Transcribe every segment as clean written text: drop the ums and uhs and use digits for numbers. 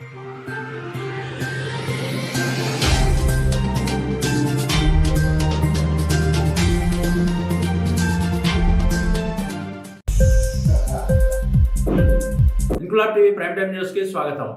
Inquilab TV prime time news కి స్వాగతం.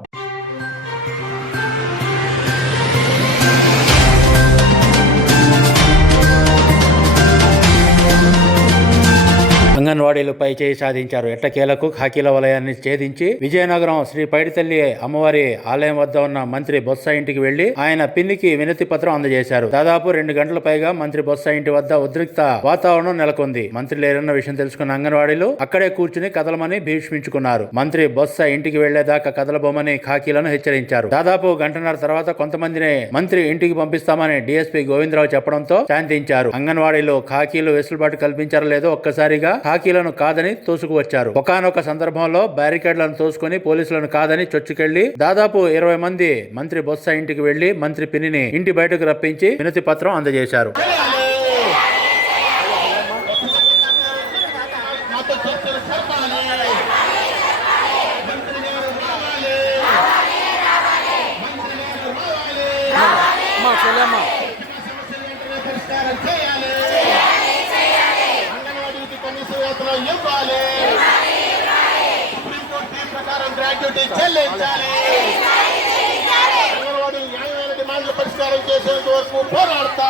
అంగన్వాడీలపై చేయి సాధించారు. ఎట్టకేలకు ఖాకీల వలయాన్ని ఛేదించి విజయనగరం శ్రీ పైడితల్లి అమ్మవారి ఆలయం వద్ద ఉన్న మంత్రి బొత్స ఇంటికి వెళ్లి ఆయన పిన్నికి వినతి పత్రం అందజేశారు. దాదాపు 2 గంటల పైగా మంత్రి బొత్స ఇంటి వద్ద ఉద్రిక్త వాతావరణం నెలకొంది. మంత్రి లేరన్న విషయం తెలుసుకున్న అంగన్వాడీలు అక్కడే కూర్చుని కదలమని భీష్మించుకున్నారు. మంత్రి బొత్స ఇంటికి వెళ్లేదాకా కదలబోమని ఖాకీలను హెచ్చరించారు. దాదాపు గంటన్నర తర్వాత కొంతమందిని మంత్రి ఇంటికి పంపిస్తామని డీఎస్పీ గోవిందరావు చెప్పడంతో శాంతించారు. అంగన్వాడీలు ఖాకీలు వెసులుబాటు కల్పించారో లేదో ఒక్కసారిగా ఖాకీలను కాదని తోసుకువచ్చారు. ఒకానొక సందర్భంలో బ్యారికేడ్లను తోసుకుని పోలీసులను కాదని చొచ్చుకెళ్లి దాదాపు 20 మంది మంత్రి బొత్స ఇంటికి వెళ్లి మంత్రి పిన్నిని ఇంటి బయటకు రప్పించి వినతి పత్రం అందజేశారు. డిమాండ్లు పరిష్కారం చేసేంత వరకు పోరాడతా.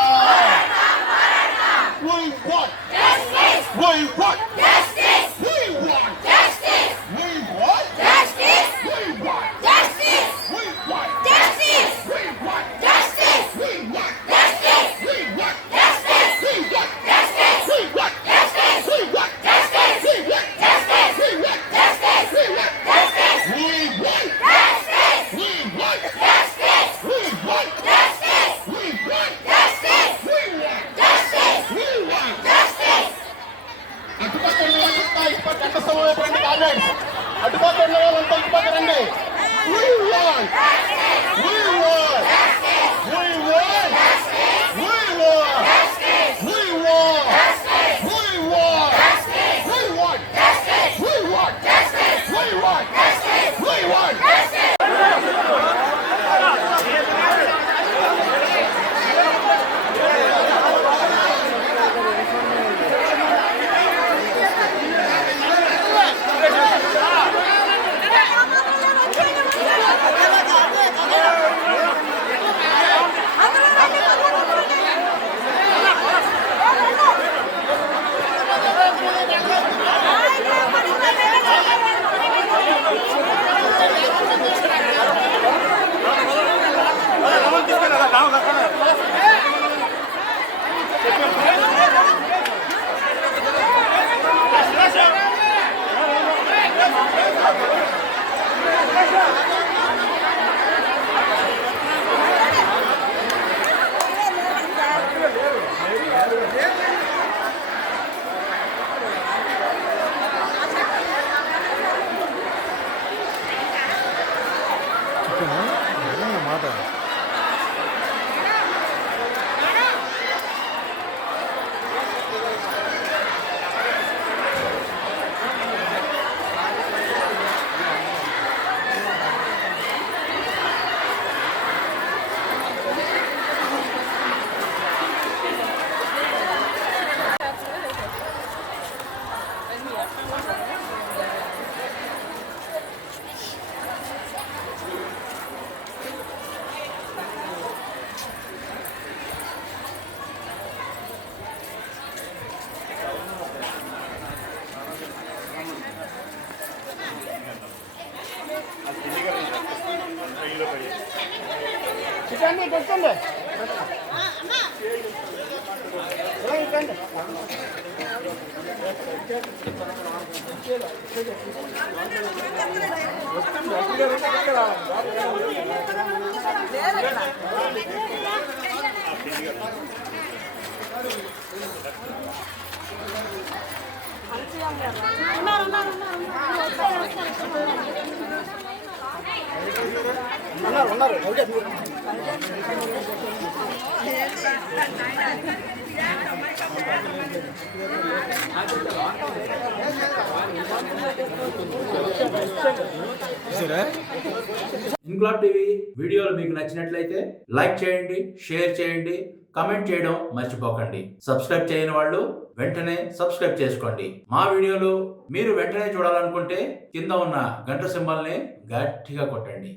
ఇన్క్లాబ్ టీవీ వీడియోలు మీకు నచ్చినట్లయితే లైక్ చేయండి, షేర్ చేయండి, కమెంట్ చేయడం మర్చిపోకండి. సబ్స్క్రైబ్ చేయని వాళ్ళు వెంటనే సబ్స్క్రైబ్ చేసుకోండి. మా వీడియోలు మీరు వెంటనే చూడాలనుకుంటే కింద ఉన్న గంట సింబల్ని గట్టిగా కొట్టండి.